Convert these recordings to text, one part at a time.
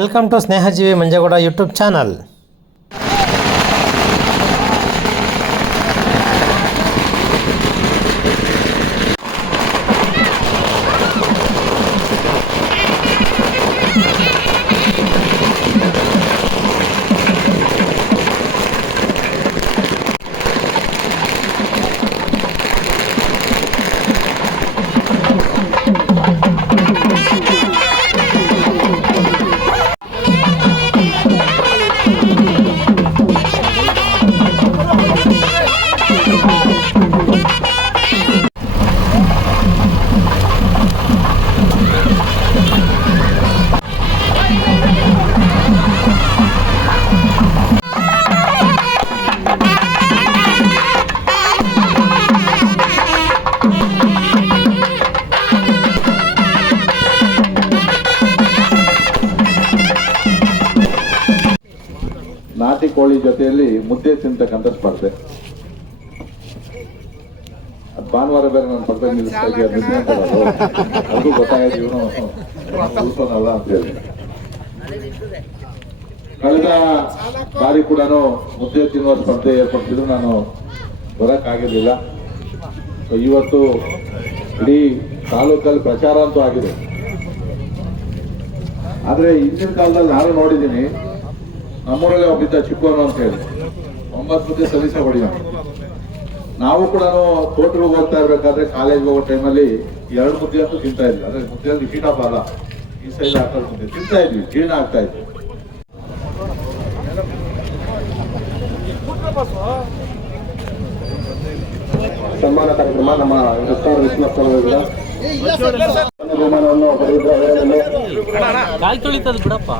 Welcome to Snehajeevi Manjegowda YouTube channel ಕೋಳಿ ಜೊತೆಯಲ್ಲಿ ಮುದ್ದೆ ತಿಂತಕ್ಕಂಥ ಸ್ಪರ್ಧೆ. ಭಾನುವಾರ ಬೇರೆ ನನ್ನ ಪಕ್ಕದಲ್ಲಿ ನಿಲ್ಲಿಸ್ತಾ ಇದೆಯಾ ನಿದ್ದೆ ಅಂತಲ್ಲ ಅದು ಅದು ಇವನು ಕಳೆದ ಬಾರಿ ಕೂಡ ಮುದ್ದೆ ತಿನ್ನುವ ಸ್ಪರ್ಧೆ ಏರ್ಪಡಿಸಿದ್ರು, ನಾನು ಬರಕ್ಕಾಗಿರ್ಲಿಲ್ಲ. ಇವತ್ತು ಇಡೀ ತಾಲೂಕಲ್ಲಿ ಪ್ರಚಾರ ಅಂತೂ ಆಗಿದೆ. ಆದ್ರೆ ಹಿಂದಿನ ಕಾಲದಲ್ಲಿ ನಾನು ನೋಡಿದ್ದೀನಿ ನಮ್ಮೂರಲ್ಲೇ ಒಬ್ಬಿದ್ದ ಚಿಕ್ಕವನು ಅಂತ ಹೇಳಿ. ಒಂಬತ್ತು ಮುದ್ದೆ ಸಲೀಸ ಹೊಡಿಯ ನಾವು ಕೂಡ ತೋಟಗಳಿಗೆ ಹೋಗ್ತಾ ಇರ್ಬೇಕಾದ್ರೆ ಕಾಲೇಜ್ ಹೋಗೋ ಟೈಮಲ್ಲಿ ಎರಡು ಮುದ್ದೆ ಅಂತೂ ತಿಂತಾ ಇದ್ವಿ. ಅಂದ್ರೆ ಮುದ್ದೆಯಲ್ಲಿ ಹೀಟ್ ಆಫ್ ಅಲ್ಲ. ಈ ಸೈಡ್ ಹಾಕಲ್ ಮುದ್ದೆ. ತಿಂತಾ ಇದ್ವಿ. ಜೀರ್ಣ ಆಗ್ತಾ ಇದ್ವಿ ಸನ್ಮಾನ ಕಾರ್ಯಕ್ರಮ ನಮ್ಮ ವಿಶ್ವನಾಥ್ ಬಹುಮಾನವನ್ನು ಪಡೆದಿದ್ದ ಅವರಲ್ಲಿ ಗಾಳಿ ತೊಳಿತದ ಬಿಡಪ್ಪ.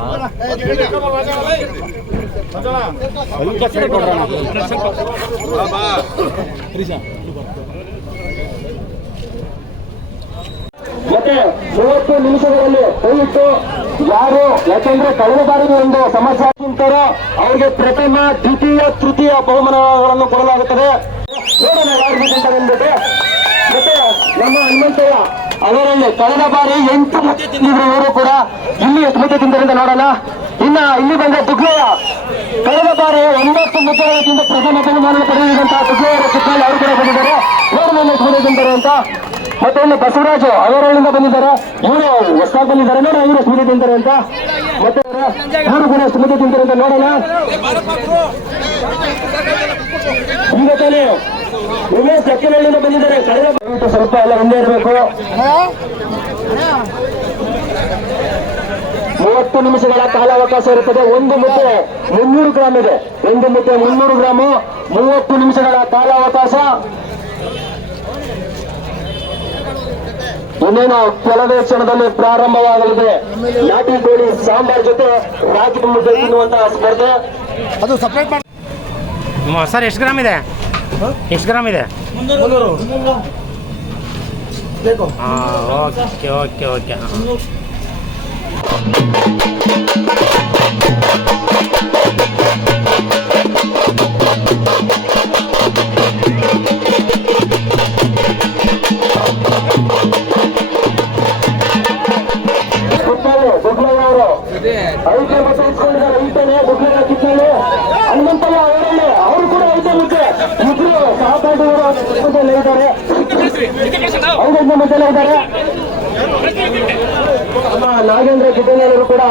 ಮತ್ತೆ ಮೂವತ್ತು ನಿಮಿಷಗಳಲ್ಲಿ ದಯವಿಟ್ಟು ಯಾರು ಯಾಕೆಂದ್ರೆ ಕಳೆದ ಬಾರಿ ಒಂದು ಸಮಸ್ಯೆ ಆಗಿಂತಾರೋ ಅವ್ರಿಗೆ ಪ್ರಥಮ ದ್ವಿತೀಯ ತೃತೀಯ ಬಹುಮಾನಗಳನ್ನು ಕೊಡಲಾಗುತ್ತದೆ. ನೋಡೋಣ ಯಾರು ಬಂದಿದ್ದಾರೆ ಅಂದ್ಬಿಟ್ಟು. ಮತ್ತೆ ನಮ್ಮ ಹನುಮಂತಯ್ಯ ಅವರಲ್ಲಿ ಕಳೆದ ಬಾರಿ ಎಂಟು ಮುದ್ದೆ ಇವರು ಕೂಡ ಇಲ್ಲಿ ಎಷ್ಟು ಮುದ್ದೆ ತಿಂತಾರಂತ ನೋಡೋಣ. ಇನ್ನ ಇಲ್ಲಿ ಬಂದ ದುಗ್ಲಯ್ಯ ಕಳೆದ ಬಾರಿ ಒಂಬತ್ತು ಮುದ್ದೆಗಳ ತಿಂದ ಪ್ರಥಮ ಬಹುಮಾನ ಪಡೆದಿರುವಂತಹ ದುಗ್ಲಯ್ಯರ ಚಿಕ್ಕಲ್ಲಿ ಅವರು ಕೂಡ ಬಂದಿದ್ದಾರೆ. ನೋಡೋಣ ಎಷ್ಟು ಮುದ್ದೆ ಅಂತ. ಮತ್ತೆ ಇಲ್ಲಿ ಬಸವರಾಜು ಅವರಲ್ಲಿಂದ ಬಂದಿದ್ದಾರೆ. ಇವರು ಹೊಸದಾಗಿ ಬಂದಿದ್ದಾರೆ ನೋಡೋಣ ಇವರು ಸ್ಮೃತಿ ತಿಂತಾರೆ ಅಂತ. ಮತ್ತೆ ಇವರು ಕೂಡ ಸ್ಮೃತಿ ತಿಂತಾರೆ ಅಂತ ನೋಡೋಣ. ಈಗ ತಾನೇ ಉಮೇಶ್ ಚಕ್ಕಿನಹಳ್ಳಿಯಿಂದ ಬಂದಿದ್ದಾರೆ. ಕಳೆದ ಸ್ವಲ್ಪ ಎಲ್ಲ ಹಿಂದೆ ಇರಬೇಕು. ಮೂವತ್ತು ನಿಮಿಷಗಳ ಕಾಲಾವಕಾಶ ಇರುತ್ತದೆ. ಒಂದು ಮುದ್ದೆ ಮುನ್ನೂರು ಗ್ರಾಮ್ ಇದೆ. ಒಂದು ಮುದ್ದೆ ಮುನ್ನೂರು ಗ್ರಾಮು ಮೂವತ್ತು ನಿಮಿಷಗಳ ಕಾಲಾವಕಾಶ. ಇನ್ನೇನು ಕೆಲವೇ ಕ್ಷಣದಲ್ಲಿ ಪ್ರಾರಂಭವಾಗಲಿದೆ. ನಾಟಿ ಕೋಳಿ ಸಾಂಬಾರ್ ಜೊತೆ ರಾಗಿ ಮುದ್ದೆ ತಿನ್ನುವಂತಹ ಸ್ಪರ್ಧೆ. ಸರ್ ಎಷ್ಟು ಗ್ರಾಮ್ ಇದೆ? ಎಷ್ಟು ಗ್ರಾಮ್ ಇದೆ? ಹಾಂ ಓಕೆ ಓಕೆ ಓಕೆ. ಇಟ್ಕೊಂಡಿದ್ದಾರೆ. ಈತನೇ ಹನುಮಂತಯ್ಯ ಅವರಲ್ಲಿ ಅವರು ಕೂಡ ಐತೆ ಮುದ್ದೆ ಇಬ್ರು ಸಹಪಾಠಿಗಳು ಇದ್ದಾರೆ ಐದೈದು ಮಧ್ಯೆಲ್ಲ ಇದ್ದಾರೆ. ನಮ್ಮ ನಾಗೇಂದ್ರ ಕಿತ್ತಳೆಯವರು ಕೂಡ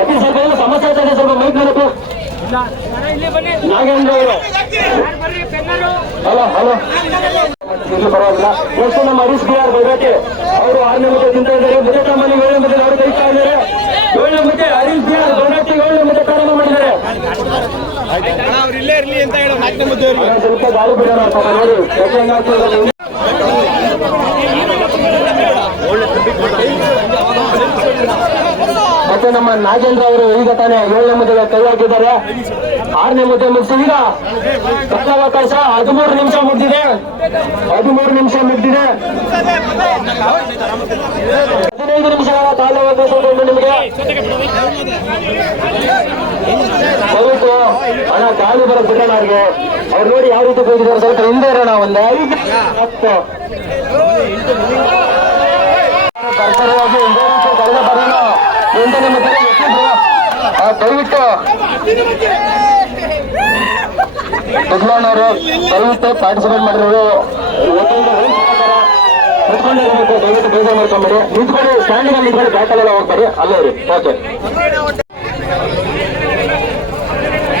ಅತಿ ಸ್ವಲ್ಪ ಏನೋ ಸಮಸ್ಯೆ ಆಗ್ತದೆ ಸ್ವಲ್ಪ ಮೈಕ್ ಮಾಡಬೇಕು ನಾಗೇಂದ್ರ ಅವರು. Hello hello. ಇಲ್ಲಿ ಪರವಾಗಿಲ್ಲ. ಎಷ್ಟು ನಮ್ಮ ಹರೀಶ್ ಬಿ ಆರ್ ಬೈರಾಟಿ ಅವರು ಆರನೇ ಮತ್ತೆ ತಿಂತಾ ಇದ್ದಾರೆ. ಮುದ್ದೆ ಸಾಮಾನ್ಯ ಏಳನೇ ಅವರು ಕೈತಾ ಇದ್ದಾರೆ. ಏಳನೇ ಮತ್ತೆ ಹರೀಶ್ ಬಿ ಆರ್ ಬೈರಾಟಿ ಏಳನೇ ಮತ್ತೆ ಪ್ರಾರಂಭ ಮಾಡಿದ್ದಾರೆ. ಸ್ವಲ್ಪ ಗಾಳಿ ಬಿಡೋಣ ನೋಡಿ ನಮ್ಮ ನಾಗೇಂದ್ರ ಅವರು ಈಗ ತಾನೇ ಏಳನೇ ಮುದ್ದೆಗೆ ಕೈ ಹಾಕಿದ್ದಾರೆ ಆರನೇ ಮುದ್ದೆ ಮುಗಿಸಿ ಈಗ ಕಾಲಾವಕಾಶ ಹದಿಮೂರು ನಿಮಿಷ ಮುಗಿದಿದೆ. ಹದಿಮೂರು ನಿಮಿಷ ಮುಗಿದಿದೆ. ಹದಿನೈದು ನಿಮಿಷಗಳ ಕಾಲಾವಕಾಶ ಇದೆ ನಿಮಗೆ. ದಯವಿಟ್ಟು ಹಣ ಗಾಳಿ ಬರೋ ನನಗೆ ಅವ್ರು ನೋಡಿ ಯಾವ ರೀತಿ ಹೋಗಿದ್ದಾರೆ ಸ್ವಲ್ಪ ಹಿಂದೆ ಇರೋಣ ಒಂದು. ಐದು ಹತ್ತು ಕರ್ತವ್ಯವಾಗಿ ಇದೇ ರೀತಿ ಕಳೆದ ಬರೋಣ ದಯವಿಟ್ಟು ಯಜಮಾನರು ದಯವಿಟ್ಟು ಪಾರ್ಟಿಸಿಪೇಟ್ ಮಾಡಿರೋರು ನಿಂತ್ಕೊಂಡಿರಬೇಕು ದಯವಿಟ್ಟು ಬೇಜಾರು ಮಾಡ್ಕೊಂಬಿಡಿ. ನಿಂತ್ಕೊಂಡು ಸ್ಟ್ಯಾಂಡಿಂಗ್ ಅಲ್ಲಿ ನಿಂತ್ಕೊಳ್ಳಿ ಬ್ಯಾಕಲ್ಲೆಲ್ಲ ಹೋಗ್ತಾರೆ ಅಲ್ಲೇ ಇರಿ ಓಕೆ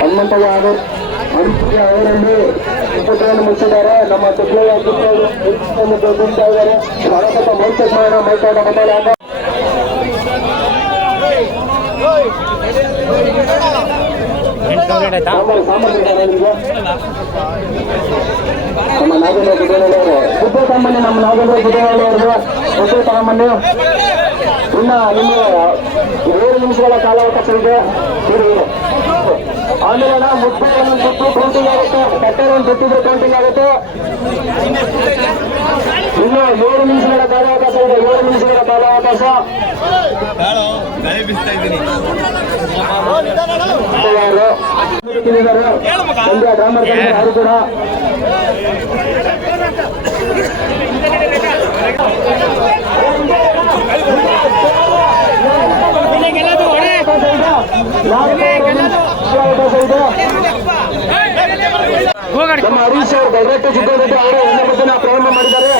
ಹನುಮಂತಯ್ಯ ಅವರು ಹನುಮಂತಯ್ಯ ಅವರಲ್ಲಿ ಚಿತ್ರವನ್ನು ಮುಚ್ಚಿದ್ದಾರೆ. ನಮ್ಮ ಚಿತ್ರಯ್ಯ ಚಿತ್ರವನ್ನು ತುಂಬ್ತಾ ಇದ್ದಾರೆ. ಮೈಸೂರು ಮಾಡೋಣ ಮೈಸೂರ ಬದಲಾಗ ಎಂಟು ಕಂಪ್ಲೀಟ್ ಆಯ್ತಾ? ನಮ್ಮ ನಾಗೇಂದ್ರ ಅವರು ಬುದ್ಧ ಸಾಮಾನ್ಯ ನಮ್ಮ ನಾಗೇಂದ್ರ ಅವ್ರಿಗೆ ಬುದ್ಧ ಸಾಮಾನ್ಯ. ಇನ್ನ ಏಳು ನಿಮಿಷಗಳ ಕಾಲಾವಕಾಶ ಇದೆ. ಆಮೇಲೆ ನಾವು ಮುದ್ದೆ ಒಂದೊಂದು ಸುತ್ತು ಕೌಂಟಿಂಗ್ ಆಗುತ್ತೆ. ಕಟ್ಟರ್ ಒಂದು ಸುತ್ತಿದ್ರೆ ಕೌಂಟಿಂಗ್ ಆಗುತ್ತೆ. ಇನ್ನು ಏಳು ನಿಮಿಷಗಳ ಕಾಲಾವಕಾಶ ಇದೆ. ಏಳು ನಿಮಿಷಗಳ ಕಾಲಾವಕಾಶ. ಅವರು ಕೂಡ ದಯವಿಟ್ಟು ಚಿತ್ರದುರ್ಗ ಅವರು ಒಂದು ಪ್ರಾರಂಭ ಮಾಡಿದ್ದಾರೆ.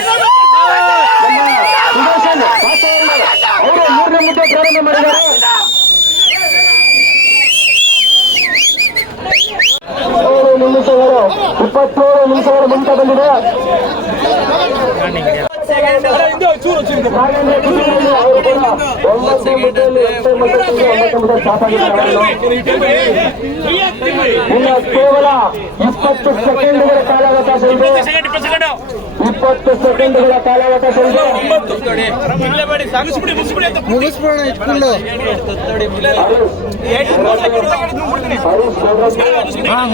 ಅವರು ಮೂರನೇ ಮುದ್ದೆ ಪ್ರಾರಂಭ ಮಾಡಿದ್ದಾರೆ. ನಿಮಿಷಗಳು ಇಪ್ಪತ್ತೇಳು ನಿಮಿಷಗಳು ಮುಂದೆ ಬಂದಿದೆ. ಇನ್ನು ಕೇವಲ ಇಪ್ಪತ್ತು ಸೆಕೆಂಡ್ಗಳ ಕಾಲಾವಕಾಶ ಇದೆ ಇಪ್ಪತ್ತು ಸೆಕೆಂಡ್ಗಳ ಕಾಲಾವಕಾಶ ಇದೆ ಹರೀಶ್ ಇಟ್ಕೊಂಡು ಹಾಂ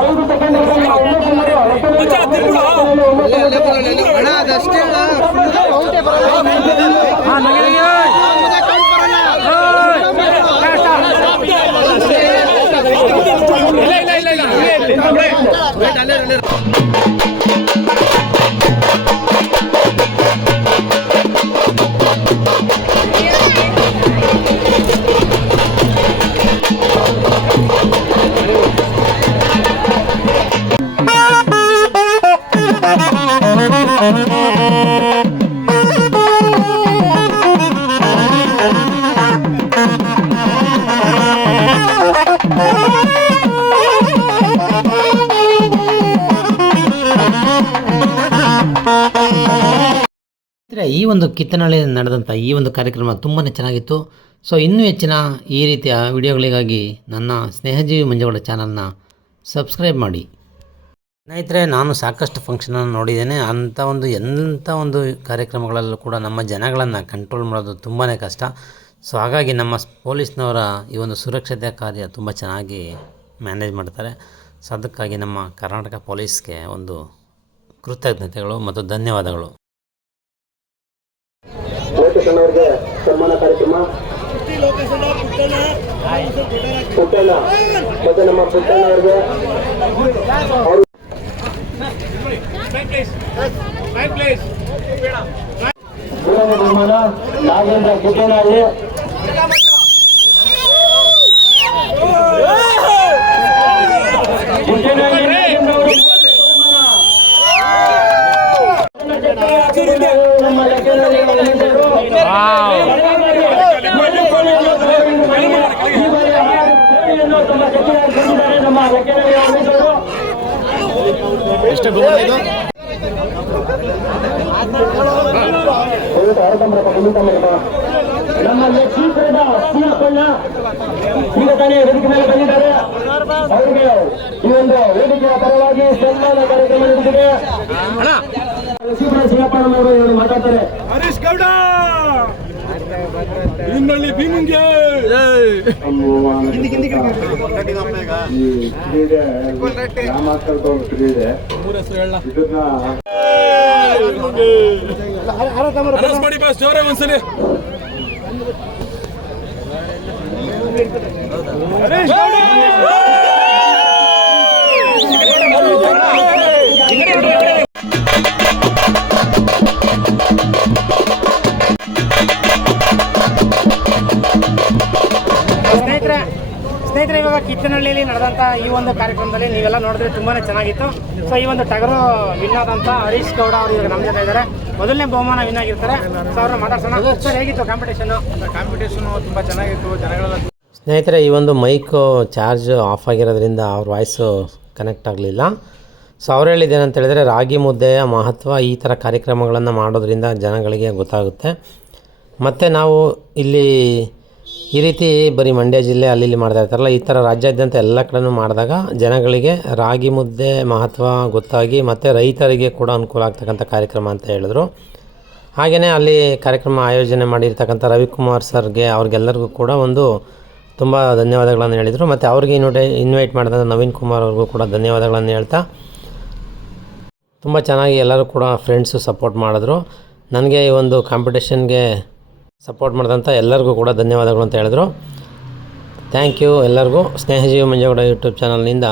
ಐದು ಸೆಕೆಂಡ್ಗಳು ಐದು ಸೆಕೆಂಡ್ಗಳು ಒಂಬತ್ತು ಮೂರು ಹತ್ತೊಂಬತ್ತು ಹಾಂ ಈ ಒಂದು ಕಿತ್ತನಹಳ್ಳಿಯಲ್ಲಿ ನಡೆದಂಥ ಈ ಒಂದು ಕಾರ್ಯಕ್ರಮ ತುಂಬಾ ಚೆನ್ನಾಗಿತ್ತು. ಸೊ ಇನ್ನೂ ಹೆಚ್ಚಿನ ಈ ರೀತಿಯ ವಿಡಿಯೋಗಳಿಗಾಗಿ ನನ್ನ ಸ್ನೇಹಜೀವಿ ಮಂಜುಗೌಡ ಚಾನಲ್ನ ಸಬ್ಸ್ಕ್ರೈಬ್ ಮಾಡಿ. ಸ್ನೇಹಿತರೆ, ನಾನು ಸಾಕಷ್ಟು ಫಂಕ್ಷನನ್ನು ನೋಡಿದ್ದೇನೆ. ಅಂಥ ಒಂದು, ಎಂಥ ಒಂದು ಕಾರ್ಯಕ್ರಮಗಳಲ್ಲೂ ಕೂಡ ನಮ್ಮ ಜನಗಳನ್ನು ಕಂಟ್ರೋಲ್ ಮಾಡೋದು ತುಂಬಾ ಕಷ್ಟ. ಸೊ ಹಾಗಾಗಿ ನಮ್ಮ ಪೊಲೀಸ್ನವರ ಈ ಒಂದು ಸುರಕ್ಷತೆ ಕಾರ್ಯ ತುಂಬ ಚೆನ್ನಾಗಿ ಮ್ಯಾನೇಜ್ ಮಾಡ್ತಾರೆ. ಸೊ ಅದಕ್ಕಾಗಿ ನಮ್ಮ ಕರ್ನಾಟಕ ಪೊಲೀಸ್ಗೆ ಒಂದು ಕೃತಜ್ಞತೆಗಳು ಮತ್ತು ಧನ್ಯವಾದಗಳು. ಲೋಕೇಶನ್ ಅವರಿಗೆ ಸನ್ಮಾನ ಕಾರ್ಯಕ್ರಮ. ಪುಟ್ಟಣ್ಣ ಮತ್ತೆ ನಮ್ಮ ಪುಟ್ಟಣ್ಣ ಅವರಿಗೆ. ಅವರು ನಾಗೇಂದ್ರ ಕಿಟ್ಟೇನಹಳ್ಳಿ ಕಿಟ್ಟೇನಹಳ್ಳಿ ನಾಗೇಂದ್ರ ಅವರು ನಮ್ಮ ಲೆಕ್ಕದಲ್ಲಿ ಉಳಿದವರು ನಮ್ಮ ಕ್ಷೇತ್ರದ ಸಿಂಹಪ್ಪಣ್ಣ ಈಗ ತಾನೇ ವೇದಿಕೆ ಮೇಲೆ ಬಂದಿದ್ದಾರೆ. ಅವರಿಗೆ ಈ ಒಂದು ವೇದಿಕೆಯ ಪರವಾಗಿ ಸನ್ಮಾನ ಕಾರ್ಯಕ್ರಮ ನಡೆದಿದೆ. ಇವರು ಮಾತಾಡ್ತಾರೆ? ಹರೀಶ್ ಗೌಡ! ಇನ್ನೊಳ್ಳಿ ಭೀಮಂಗೆ! ಈ ಕ್ರೀಡೆ ಇದನ್ನ ಮಾಡಿ ಬಾಸ್ ಜೋರ ಒಂದ್ಸಲಿ. ಹರೀಶ್ ಇವಾಗ ಕಿತ್ತನಹಳ್ಳಿಯಲ್ಲಿ ನಡೆದಂಥ ಈ ಒಂದು ಕಾರ್ಯಕ್ರಮದಲ್ಲಿ ನೀವೆಲ್ಲ ನೋಡಿದ್ರೆ ತುಂಬಾ ಚೆನ್ನಾಗಿತ್ತು. ಸೊ ಈ ಒಂದು ಟಗರು ವಿನ್ ಆದಂಥ ಹರೀಶ್ ಗೌಡ ಅವರು ಇವಾಗ ನಮ್ಮ ಜೊತೆ ಇದ್ದಾರೆ. ಮೊದಲನೇ ಬಹುಮಾನ ವಿನ್ ಆಗಿರ್ತಾರೆ. ಸೊ ಅವ್ರನ್ನ ಮಾತಾಡ್ಸೋಣ. ಸರ್ ಹೇಗಿತ್ತು ಕಾಂಪಿಟೇಷನ್ ಕಾಂಪಿಟೇಷನ್ ತುಂಬಾ ಚೆನ್ನಾಗಿತ್ತು. ಜನಗಳೆಲ್ಲ ಸ್ನೇಹಿತರೆ ಈ ಒಂದು ಮೈಕು ಚಾರ್ಜ್ ಆಫ್ ಆಗಿರೋದ್ರಿಂದ ಅವ್ರ ವಾಯ್ಸು ಕನೆಕ್ಟ್ ಆಗಲಿಲ್ಲ. ಸೊ ಅವ್ರು ಹೇಳಿದ್ದೇನಂತ ಹೇಳಿದರೆ ರಾಗಿ ಮುದ್ದೆಯ ಮಹತ್ವ ಈ ಥರ ಕಾರ್ಯಕ್ರಮಗಳನ್ನು ಮಾಡೋದ್ರಿಂದ ಜನಗಳಿಗೆ ಗೊತ್ತಾಗುತ್ತೆ. ಮತ್ತು ನಾವು ಇಲ್ಲಿ ಈ ರೀತಿ ಬರೀ ಮಂಡ್ಯ ಜಿಲ್ಲೆ ಅಲ್ಲಿ ಇಲ್ಲಿ ಮಾಡ್ತಾ ಇರ್ತಾರಲ್ಲ, ಈ ಥರ ರಾಜ್ಯಾದ್ಯಂತ ಎಲ್ಲ ಕಡೆನೂ ಮಾಡಿದಾಗ ಜನಗಳಿಗೆ ರಾಗಿ ಮುದ್ದೆ ಮಹತ್ವ ಗೊತ್ತಾಗಿ ಮತ್ತು ರೈತರಿಗೆ ಕೂಡ ಅನುಕೂಲ ಆಗ್ತಕ್ಕಂಥ ಕಾರ್ಯಕ್ರಮ ಅಂತ ಹೇಳಿದ್ರು. ಹಾಗೆಯೇ ಅಲ್ಲಿ ಕಾರ್ಯಕ್ರಮ ಆಯೋಜನೆ ಮಾಡಿರ್ತಕ್ಕಂಥ ರವಿಕುಮಾರ್ ಸರ್ಗೆ ಅವ್ರಿಗೆಲ್ಲರಿಗೂ ಕೂಡ ಒಂದು ತುಂಬ ಧನ್ಯವಾದಗಳನ್ನು ಹೇಳಿದರು. ಮತ್ತು ಅವ್ರಿಗೆ ಇನ್ವೈಟೇ ಇನ್ವೈಟ್ ಮಾಡಿದಂಥ ನವೀನ್ ಕುಮಾರ್ ಅವ್ರಿಗೂ ಕೂಡ ಧನ್ಯವಾದಗಳನ್ನು ಹೇಳ್ತಾ ತುಂಬ ಚೆನ್ನಾಗಿ ಎಲ್ಲರೂ ಕೂಡ ಫ್ರೆಂಡ್ಸು ಸಪೋರ್ಟ್ ಮಾಡಿದ್ರು. ನನಗೆ ಈ ಒಂದು ಕಾಂಪಿಟೇಷನ್ಗೆ ಸಪೋರ್ಟ್ ಮಾಡಿದಂಥ ಎಲ್ಲರಿಗೂ ಕೂಡ ಧನ್ಯವಾದಗಳು ಅಂತ ಹೇಳಿದ್ರು. ಥ್ಯಾಂಕ್ ಯು ಎಲ್ಲರಿಗೂ. ಸ್ನೇಹಜೀವಿ ಮಂಜೇಗೌಡ ಯೂಟ್ಯೂಬ್ ಚಾನಲ್ನಿಂದ